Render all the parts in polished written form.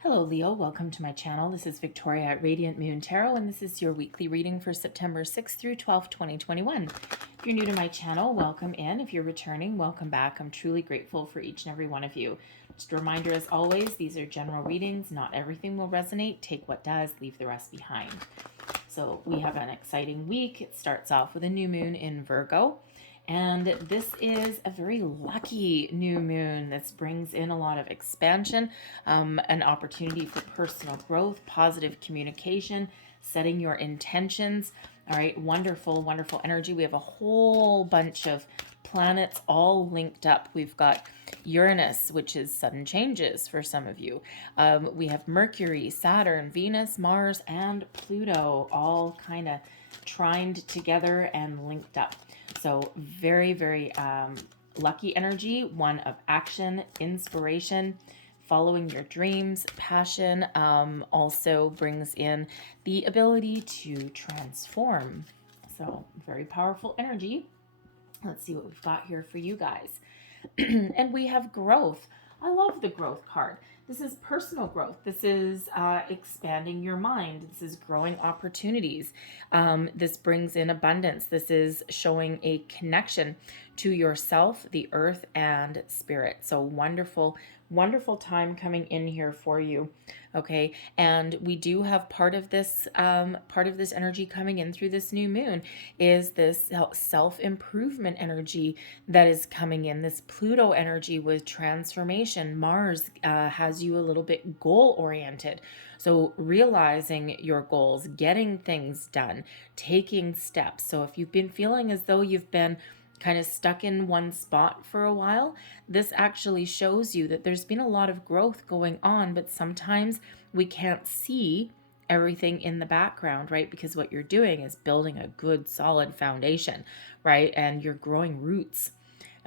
Hello Leo, welcome to my channel. This is Victoria at Radiant Moon Tarot, and this is your weekly reading for September 6th through 12th, 2021. If you're new to my channel, welcome in. If you're returning, welcome back. I'm truly grateful for each and every one of you. Just a reminder, as always, these are general readings. Not everything will resonate. Take what does, leave the rest behind. So we have an exciting week. It starts off with a new moon in Virgo. And this is a very lucky new moon. This brings in a lot of expansion, an opportunity for personal growth, positive communication, setting your intentions. All right, wonderful, wonderful energy. We have a whole bunch of planets all linked up. We've got Uranus, which is sudden changes for some of you. We have Mercury, Saturn, Venus, Mars, and Pluto all kind of trined together and linked up. So very, very lucky energy, one of action, inspiration, following your dreams, passion, also brings in the ability to transform. So very powerful energy. Let's see what we've got here for you guys. And we have growth. I love the growth card. This is personal growth. This is expanding your mind. This is growing opportunities. This brings in abundance. This is showing a connection to yourself, the earth, and spirit. So wonderful, wonderful time coming in here for you. Okay, and we do have part of this energy coming in through this new moon is this self-improvement energy that is coming in. This Pluto energy with transformation. Mars has you a little bit goal-oriented. So realizing your goals, getting things done, taking steps. So if you've been feeling as though you've been kind of stuck in one spot for a while, this actually shows you that there's been a lot of growth going on, but sometimes we can't see everything in the background, right? Because what you're doing is building a good solid foundation, right? And you're growing roots.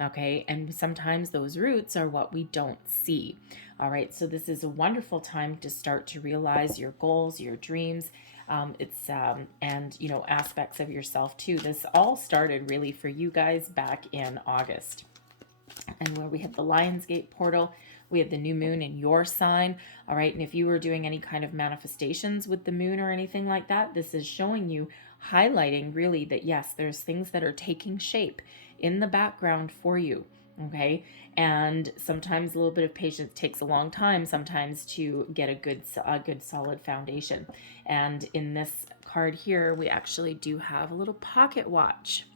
Okay, and sometimes those roots are what we don't see. All right, so this is a wonderful time to start to realize your goals, your dreams, and aspects of yourself too. This all started really for you guys back in August, and where we had the Lionsgate portal, we had the new moon in your sign. All right, and if you were doing any kind of manifestations with the moon or anything like that, this is showing you, highlighting really that yes, there's things that are taking shape in the background for you. Okay, and sometimes a little bit of patience takes a long time sometimes to get a good solid foundation. And in this card here, we actually do have a little pocket watch.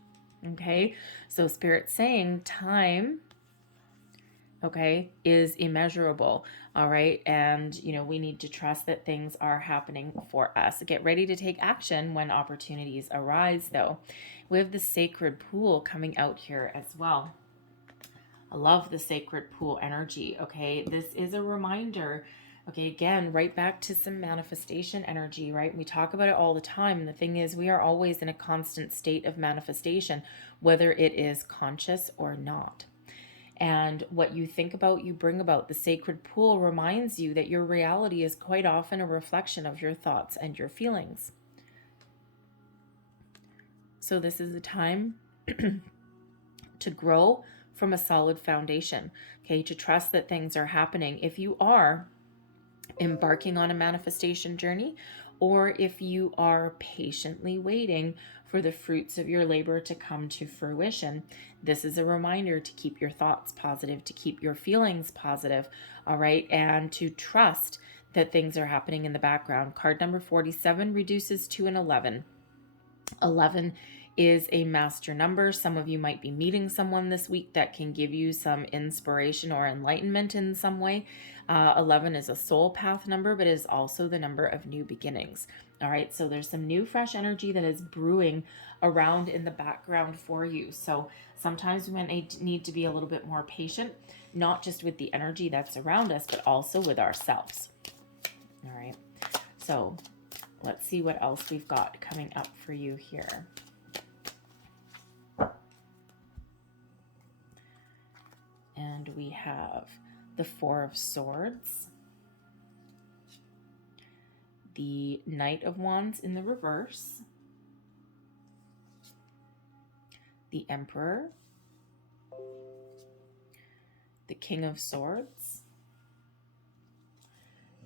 Okay, so Spirit's saying time, okay, is immeasurable. All right, and we need to trust that things are happening for us. Get ready to take action when opportunities arise, though. We have the sacred pool coming out here as well. I love the sacred pool energy. Okay, this is a reminder. Okay, again, right back to some manifestation energy, right? We talk about it all the time. And the thing is, we are always in a constant state of manifestation, whether it is conscious or not. And what you think about, you bring about. The sacred pool reminds you that your reality is quite often a reflection of your thoughts and your feelings. So this is a time to grow from a solid foundation, okay, to trust that things are happening. If you are embarking on a manifestation journey, or if you are patiently waiting for the fruits of your labor to come to fruition, this is a reminder to keep your thoughts positive, to keep your feelings positive, all right, and to trust that things are happening in the background. Card number 47 reduces to an 11. 11 is a master number. Some of you might be meeting someone this week that can give you some inspiration or enlightenment in some way. 11 is a soul path number, but is also the number of new beginnings. All right, so there's some new fresh energy that is brewing around in the background for you. So sometimes we might need to be a little bit more patient, not just with the energy that's around us, but also with ourselves. All right, so let's see what else we've got coming up for you here. And we have the Four of Swords, the Knight of Wands in the reverse, the Emperor, the King of Swords,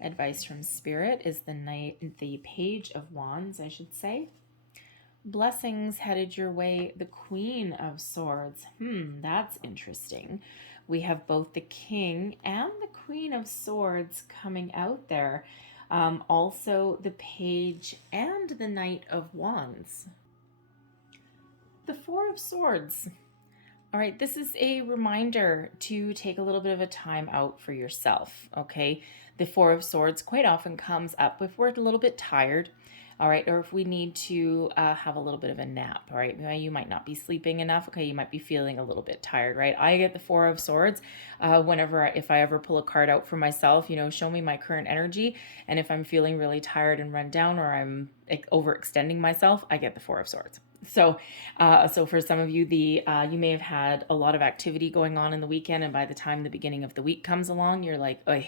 Advice from Spirit is the Page of Wands, I should say. Blessings headed your way, the Queen of Swords. That's interesting. We have both the King and the Queen of Swords coming out there. Also the Page and the Knight of Wands. The Four of Swords. All right, this is a reminder to take a little bit of a time out for yourself, okay? The Four of Swords quite often comes up if we're a little bit tired, all right, or if we need to have a little bit of a nap, all right? You might not be sleeping enough, okay? You might be feeling a little bit tired, right? I get the Four of Swords if I ever pull a card out for myself, show me my current energy, and if I'm feeling really tired and run down or I'm overextending myself, I get the Four of Swords. So for some of you, you may have had a lot of activity going on in the weekend, and by the time the beginning of the week comes along, you're like, "Oy,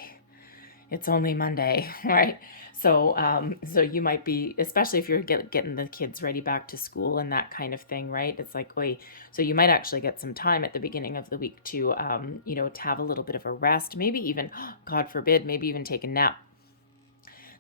it's only Monday," right? So you might be, especially if you're getting the kids ready back to school and that kind of thing, right? It's like, "Oy," so you might actually get some time at the beginning of the week to to have a little bit of a rest, maybe even, God forbid, maybe even take a nap.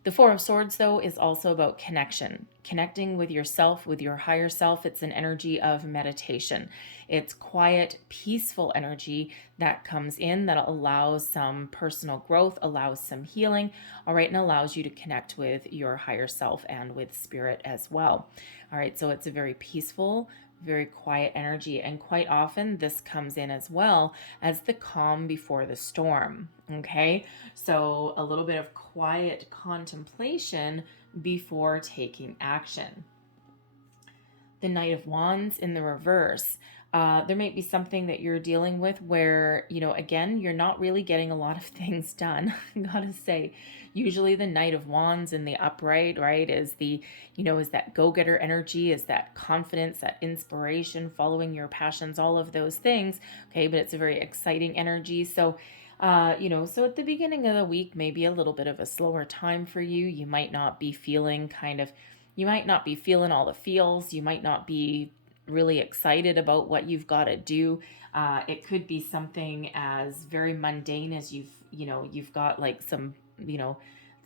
The Four of Swords, though, is also about connecting with yourself, with your higher self. It's an energy of meditation. It's quiet, peaceful energy that comes in that allows some personal growth, allows some healing, all right, and allows you to connect with your higher self and with spirit as well. All right, so it's a very peaceful, very quiet energy, and quite often this comes in as well as the calm before the storm. Okay, so a little bit of quiet contemplation before taking action. The Knight of Wands in the reverse. There might be something that you're dealing with where, again, you're not really getting a lot of things done. I gotta say, usually the Knight of Wands in the upright, right, is is that go-getter energy, is that confidence, that inspiration, following your passions, all of those things. Okay, but it's a very exciting energy. So, so at the beginning of the week, maybe a little bit of a slower time for you. You might not be feeling all the feels. You might not be really excited about what you've got to do. It could be something as very mundane as you've got like some,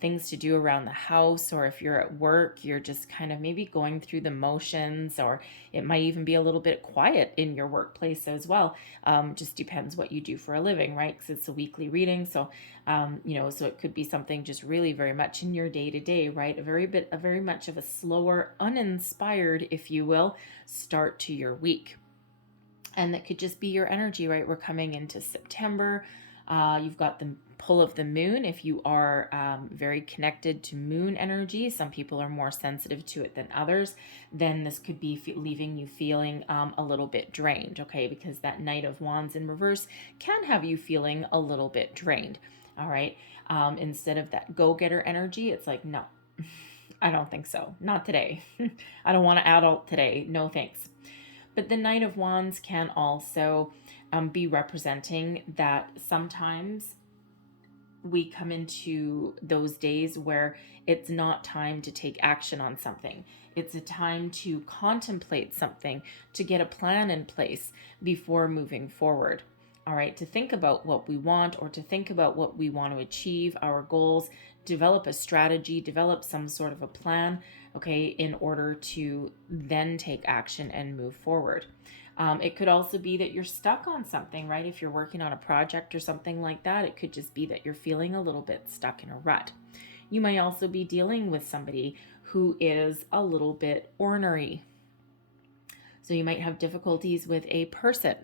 things to do around the house, or if you're at work, you're just kind of maybe going through the motions, or it might even be a little bit quiet in your workplace as well. Just depends what you do for a living, right? Because it's a weekly reading. So, so it could be something just really very much in your day to day, right? A very much of a slower, uninspired, if you will, start to your week. And that could just be your energy, right? We're coming into September. You've got the pull of the moon. If you are very connected to moon energy, some people are more sensitive to it than others, then this could be leaving you feeling a little bit drained, okay? Because that Knight of Wands in reverse can have you feeling a little bit drained, all right? Instead of that go-getter energy, it's like, no, I don't think so. Not today. I don't want to adult today. No thanks. But the Knight of Wands can also be representing that sometimes we come into those days where it's not time to take action on something. It's a time to contemplate something, to get a plan in place before moving forward. All right, to think about what we want, or to think about what we want to achieve, our goals, develop a strategy, develop some sort of a plan, okay, in order to then take action and move forward. It could also be that you're stuck on something, right? If you're working on a project or something like that, it could just be that you're feeling a little bit stuck in a rut. You might also be dealing with somebody who is a little bit ornery. So you might have difficulties with a person,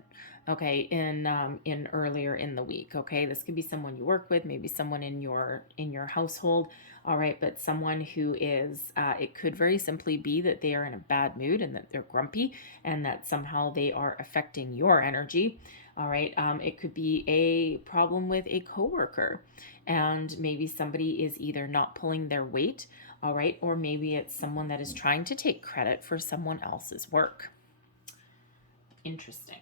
okay, in earlier in the week, okay? This could be someone you work with, maybe someone in your household, all right, but someone who is, it could very simply be that they are in a bad mood and that they're grumpy and that somehow they are affecting your energy, all right? It could be a problem with a coworker, and maybe somebody is either not pulling their weight, all right, or maybe it's someone that is trying to take credit for someone else's work. Interesting.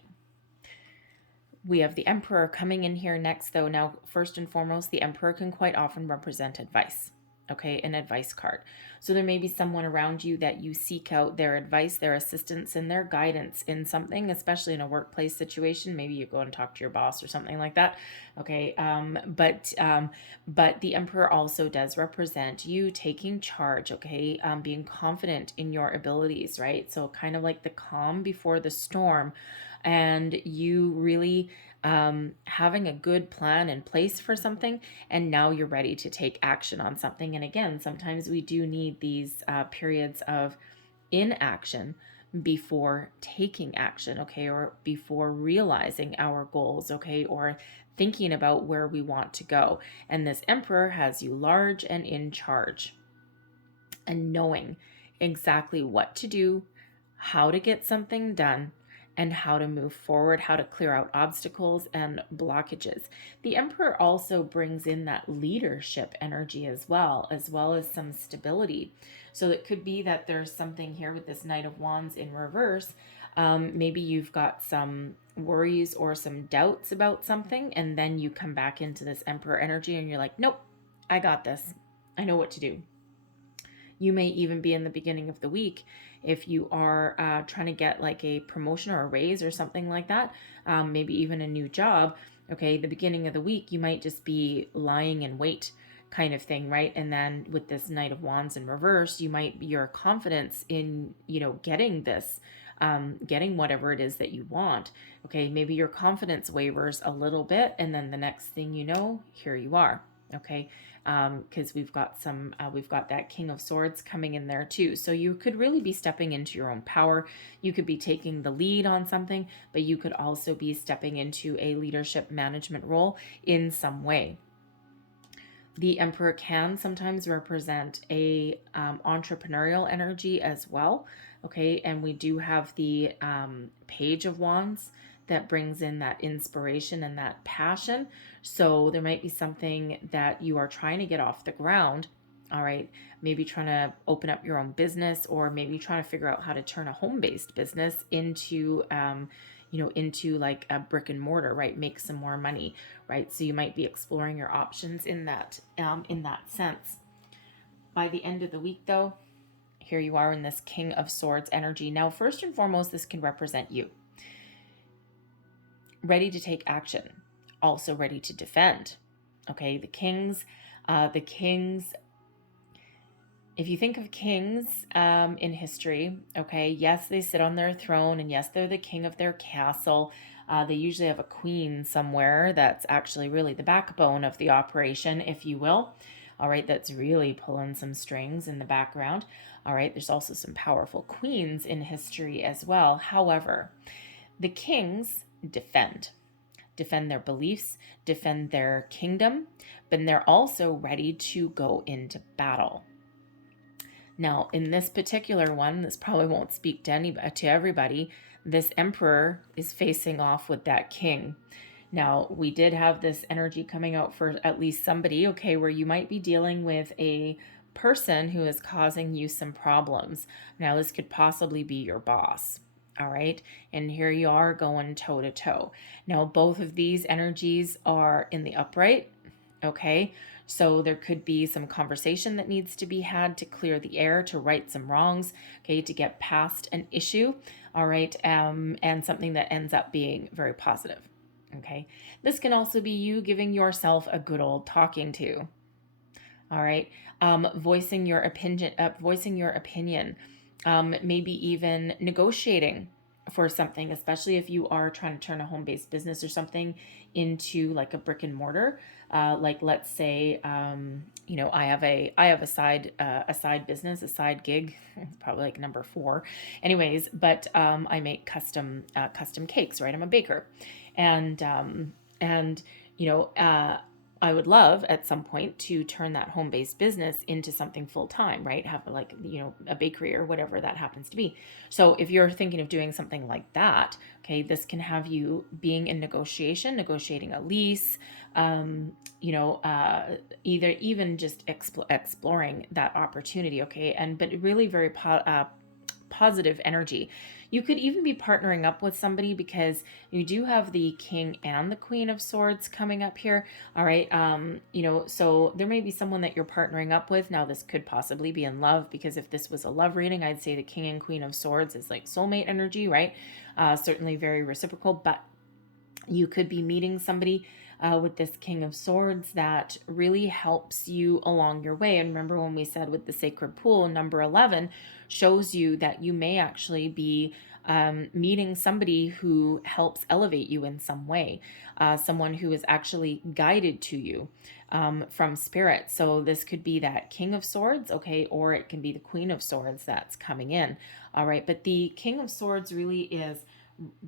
We have the Emperor coming in here next, though. Now, first and foremost, the Emperor can quite often represent advice. okay, an advice card. So there may be someone around you that you seek out their advice, their assistance, and their guidance in something, especially in a workplace situation. Maybe you go and talk to your boss or something like that. Okay, but the Emperor also does represent you taking charge. Okay, being confident in your abilities, right? So kind of like the calm before the storm, and you really having a good plan in place for something, and now you're ready to take action on something. And again, sometimes we do need these periods of inaction before taking action, okay, or before realizing our goals, okay, or thinking about where we want to go. And this Emperor has you large and in charge, and knowing exactly what to do, how to get something done, and how to move forward, how to clear out obstacles and blockages. The Emperor also brings in that leadership energy as well as some stability. So it could be that there's something here with this Knight of Wands in reverse. Maybe you've got some worries or some doubts about something, and then you come back into this Emperor energy and you're like, nope, I got this. I know what to do. You may even be in the beginning of the week if you are trying to get like a promotion or a raise or something like that, maybe even a new job. Okay, the beginning of the week, you might just be lying in wait kind of thing, right? And then with this Knight of Wands in reverse, your confidence in, getting this, getting whatever it is that you want. Okay, maybe your confidence wavers a little bit, and then the next thing you know, here you are. Okay, because we've got that King of Swords coming in there too. So you could really be stepping into your own power. You could be taking the lead on something, but you could also be stepping into a leadership management role in some way. The Emperor can sometimes represent a entrepreneurial energy as well. Okay, and we do have the Page of Wands that brings in that inspiration and that passion. So there might be something that you are trying to get off the ground. All right, maybe trying to open up your own business, or maybe trying to figure out how to turn a home-based business into into like a brick and mortar, right? Make some more money, right? So you might be exploring your options in that sense. By the end of the week, though, here you are in this King of Swords energy. Now, first and foremost, this can represent you. Ready to take action, also ready to defend. Okay, the kings, if you think of kings in history, okay, yes, they sit on their throne, and yes, they're the king of their castle. They usually have a queen somewhere that's actually really the backbone of the operation, if you will. All right, that's really pulling some strings in the background. All right, there's also some powerful queens in history as well. However, the kings defend their beliefs, defend their kingdom, but they're also ready to go into battle. Now, in this particular one, this probably won't speak to everybody. This Emperor is facing off with that king. Now, we did have this energy coming out for at least somebody, okay, where you might be dealing with a person who is causing you some problems. Now, this could possibly be your boss. All right, and here you are going toe to toe. Now, both of these energies are in the upright, okay? So there could be some conversation that needs to be had to clear the air, to right some wrongs, okay, to get past an issue, all right, and something that ends up being very positive, okay? This can also be you giving yourself a good old talking to, all right, voicing your opinion, maybe even negotiating for something, especially if you are trying to turn a home-based business or something into like a brick and mortar. Like let's say, I have a side business, a side gig, probably like number 4, anyways. But I make custom cakes, right? I'm a baker, and I would love at some point to turn that home-based business into something full-time, right? Have like, a bakery or whatever that happens to be. So if you're thinking of doing something like that, okay, this can have you being in negotiating a lease, either even just exploring that opportunity, okay? But really very positive energy. You could even be partnering up with somebody because you do have the King and the Queen of Swords coming up here. All right. So there may be someone that you're partnering up with. Now, this could possibly be in love, because if this was a love reading, I'd say the King and Queen of Swords is like soulmate energy, right? Certainly very reciprocal, but you could be meeting somebody with this King of Swords that really helps you along your way. And remember when we said with the sacred pool, number 11 shows you that you may actually be meeting somebody who helps elevate you in some way, someone who is actually guided to you from spirit. So this could be that King of Swords, okay, or it can be the Queen of Swords that's coming in. All right, but the King of Swords really is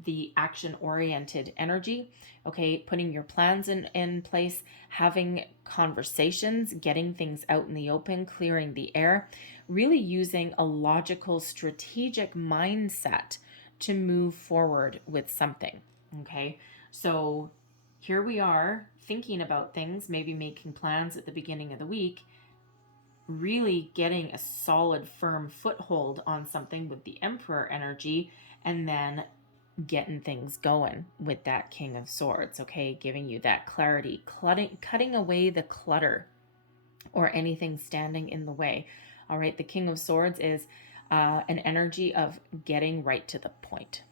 the action-oriented energy, okay, putting your plans in place, having conversations, getting things out in the open, clearing the air, really using a logical, strategic mindset to move forward with something, okay? So here we are thinking about things, maybe making plans at the beginning of the week, really getting a solid, firm foothold on something with the Emperor energy, and then getting things going with that King of Swords, okay? Giving you that clarity, cutting away the clutter or anything standing in the way. All right, the King of Swords is an energy of getting right to the point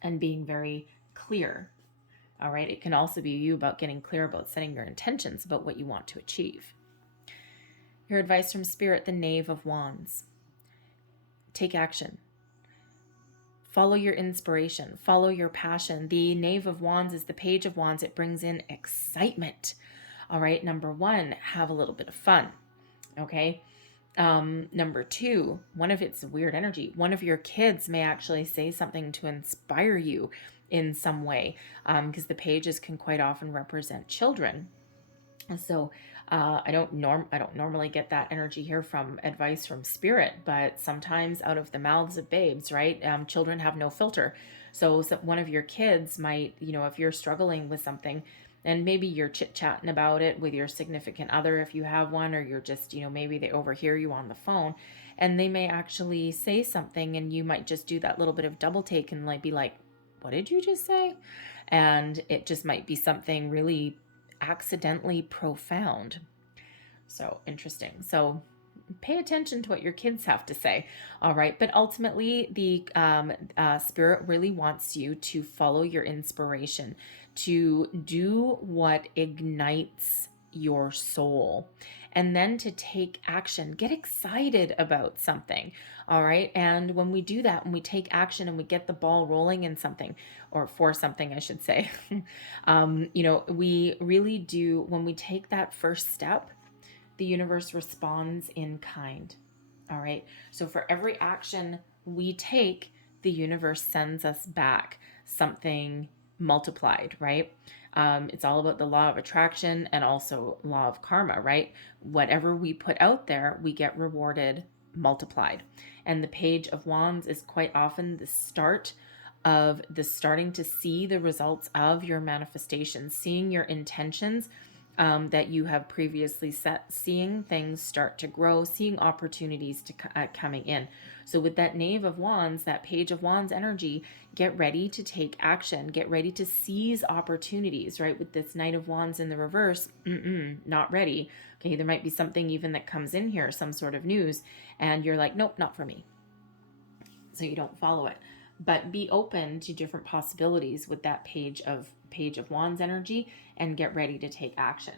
and being very clear. All right, it can also be you about getting clear about setting your intentions about what you want to achieve. Your advice from Spirit, the Knave of Wands. Take action. Follow your inspiration. Follow your passion. The Knave of Wands is the Page of Wands. It brings in excitement. All right. Number 1, have a little bit of fun. Okay. Number 2, it's weird energy. One of your kids may actually say something to inspire you in some way, because the pages can quite often represent children. And so I don't normally get that energy here from advice from Spirit, but sometimes out of the mouths of babes, right? Children have no filter. So one of your kids might, if you're struggling with something, and maybe you're chit-chatting about it with your significant other if you have one, or you're just, maybe they overhear you on the phone, and they may actually say something, and you might just do that little bit of double take and be like, what did you just say? And it just might be something really accidentally profound. So interesting. So pay attention to what your kids have to say. All right. But ultimately, the Spirit really wants you to follow your inspiration, to do what ignites your soul, and then to take action. Get excited about something. All right. And when we do that, when we take action and we get the ball rolling in something, or for something, I should say, we really do, when we take that first step, the universe responds in kind. All right. So for every action we take, the universe sends us back something multiplied, right? It's all about the law of attraction and also law of karma, right? Whatever we put out there, we get rewarded multiplied. And the Page of Wands is quite often the start of starting to see the results of your manifestations, seeing your intentions that you have previously set, seeing things start to grow, seeing opportunities coming in. So with that Knave of Wands, that Page of Wands energy, get ready to take action, get ready to seize opportunities, right? With this Knight of Wands in the reverse, not ready. Okay, there might be something even that comes in here, some sort of news, and you're like, nope, not for me. So you don't follow it. But be open to different possibilities with that Page of Wands energy, and get ready to take action.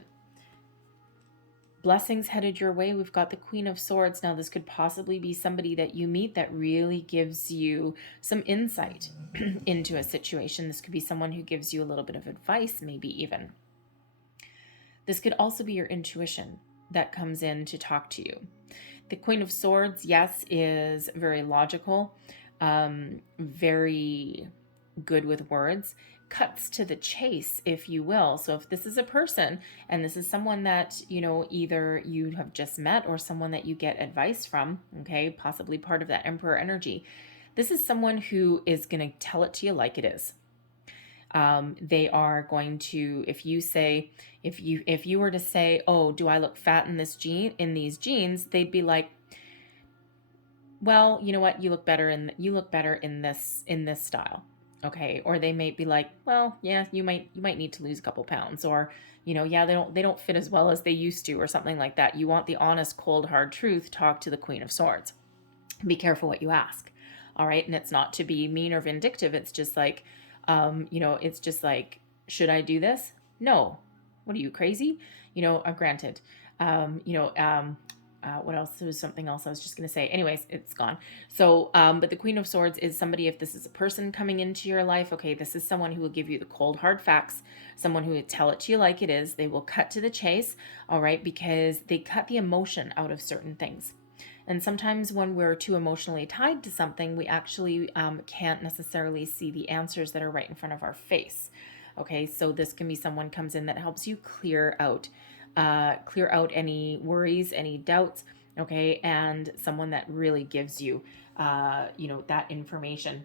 Blessings headed your way. We've got the Queen of Swords. Now, this could possibly be somebody that you meet that really gives you some insight into a situation. This could be someone who gives you a little bit of advice, maybe even. This could also be your intuition that comes in to talk to you. The Queen of Swords, yes, is very logical, very good with words, cuts to the chase, if you will. So if this is a person and this is someone that, either you have just met or someone that you get advice from, okay, possibly part of that Emperor energy, this is someone who is going to tell it to you like it is. They are going to, if you were to say, oh, do I look fat in these jeans? They'd be like, well, you know what, you look better in this style. Okay. Or they may be like, well, yeah, you might need to lose a couple pounds, or, yeah, they don't fit as well as they used to, or something like that. You want the honest, cold, hard truth. Talk to the Queen of Swords. Be careful what you ask. All right. And it's not to be mean or vindictive. It's just like, it's just like, should I do this? No. What are you, crazy? Granted. What else? There was something else I was just going to say. Anyways, it's gone. So, but the Queen of Swords is somebody, if this is a person coming into your life, okay, this is someone who will give you the cold, hard facts, someone who will tell it to you like it is. They will cut to the chase, all right, because they cut the emotion out of certain things. And sometimes when we're too emotionally tied to something, we actually can't necessarily see the answers that are right in front of our face. Okay, so this can be someone comes in that helps you clear out any worries, any doubts. Okay, and someone that really gives you, that information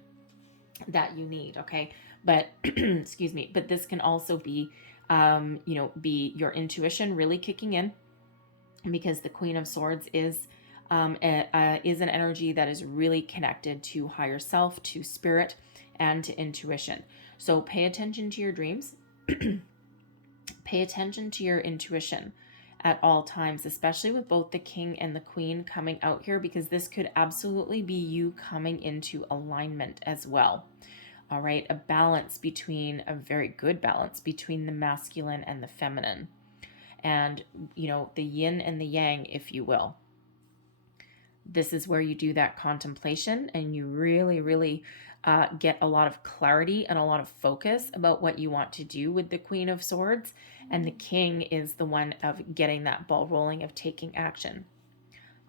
that you need. Okay, but excuse me. But this can also be, be your intuition really kicking in, because the Queen of Swords is an energy that is really connected to higher self, to spirit, and to intuition. So pay attention to your dreams. Pay attention to your intuition at all times, especially with both the King and the Queen coming out here, because this could absolutely be you coming into alignment as well. All right, a very good balance between the masculine and the feminine, and the yin and the yang, if you will. This is where you do that contemplation, and you really, really get a lot of clarity and a lot of focus about what you want to do with the Queen of Swords. And the King is the one of getting that ball rolling, of taking action.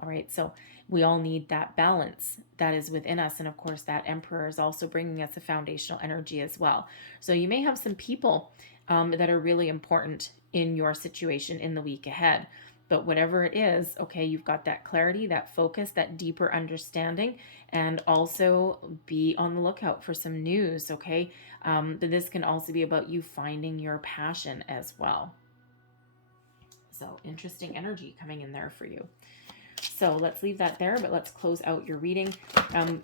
All right, so we all need that balance that is within us. And of course, that Emperor is also bringing us a foundational energy as well. So you may have some people that are really important in your situation in the week ahead. But whatever it is, okay, you've got that clarity, that focus, that deeper understanding, and also be on the lookout for some news, okay? But this can also be about you finding your passion as well. So interesting energy coming in there for you. So let's leave that there, but let's close out your reading.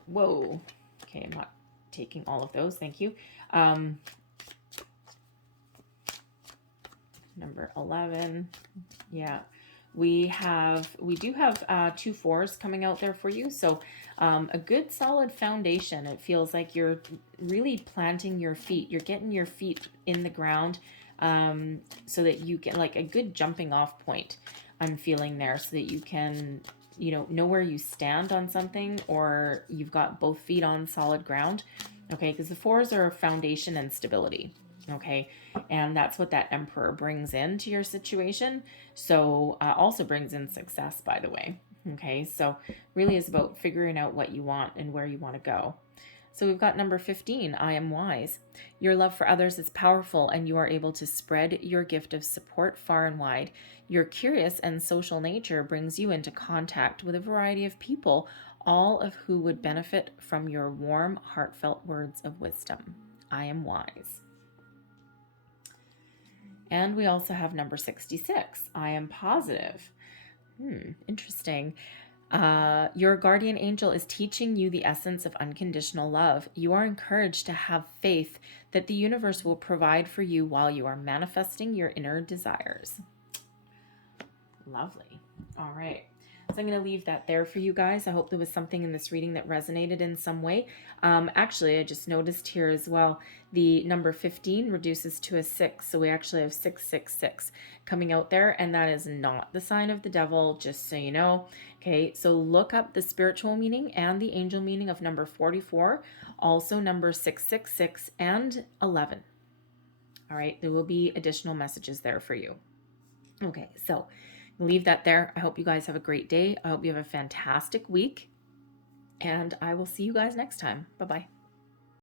Whoa. Okay, I'm not taking all of those. Thank you. Number 11. Yeah. We do have 2 4s coming out there for you. So a good solid foundation. It feels like you're really planting your feet. You're getting your feet in the ground so that you get like a good jumping off point. I'm feeling there, so that you can, know where you stand on something, or you've got both feet on solid ground. Okay, because the 4s are foundation and stability. Okay, and that's what that Emperor brings into your situation. So also brings in success, by the way. Okay, so really is about figuring out what you want and where you want to go. So we've got number 15, I am wise. Your love for others is powerful, and you are able to spread your gift of support far and wide. Your curious and social nature brings you into contact with a variety of people, all of who would benefit from your warm, heartfelt words of wisdom. I am wise. And we also have number 66. I am positive. Interesting. Your guardian angel is teaching you the essence of unconditional love. You are encouraged to have faith that the universe will provide for you while you are manifesting your inner desires. Lovely. All right. So I'm going to leave that there for you guys. I hope there was something in this reading that resonated in some way. Actually, I just noticed here as well, the number 15 reduces to a 6. So we actually have 666 coming out there, and that is not the sign of the devil, just so you know. Okay, so look up the spiritual meaning and the angel meaning of number 44, also number 666 and 11. All right, there will be additional messages there for you. Okay, so leave that there. I hope you guys have a great day. I hope you have a fantastic week, and I will see you guys next time. Bye-bye.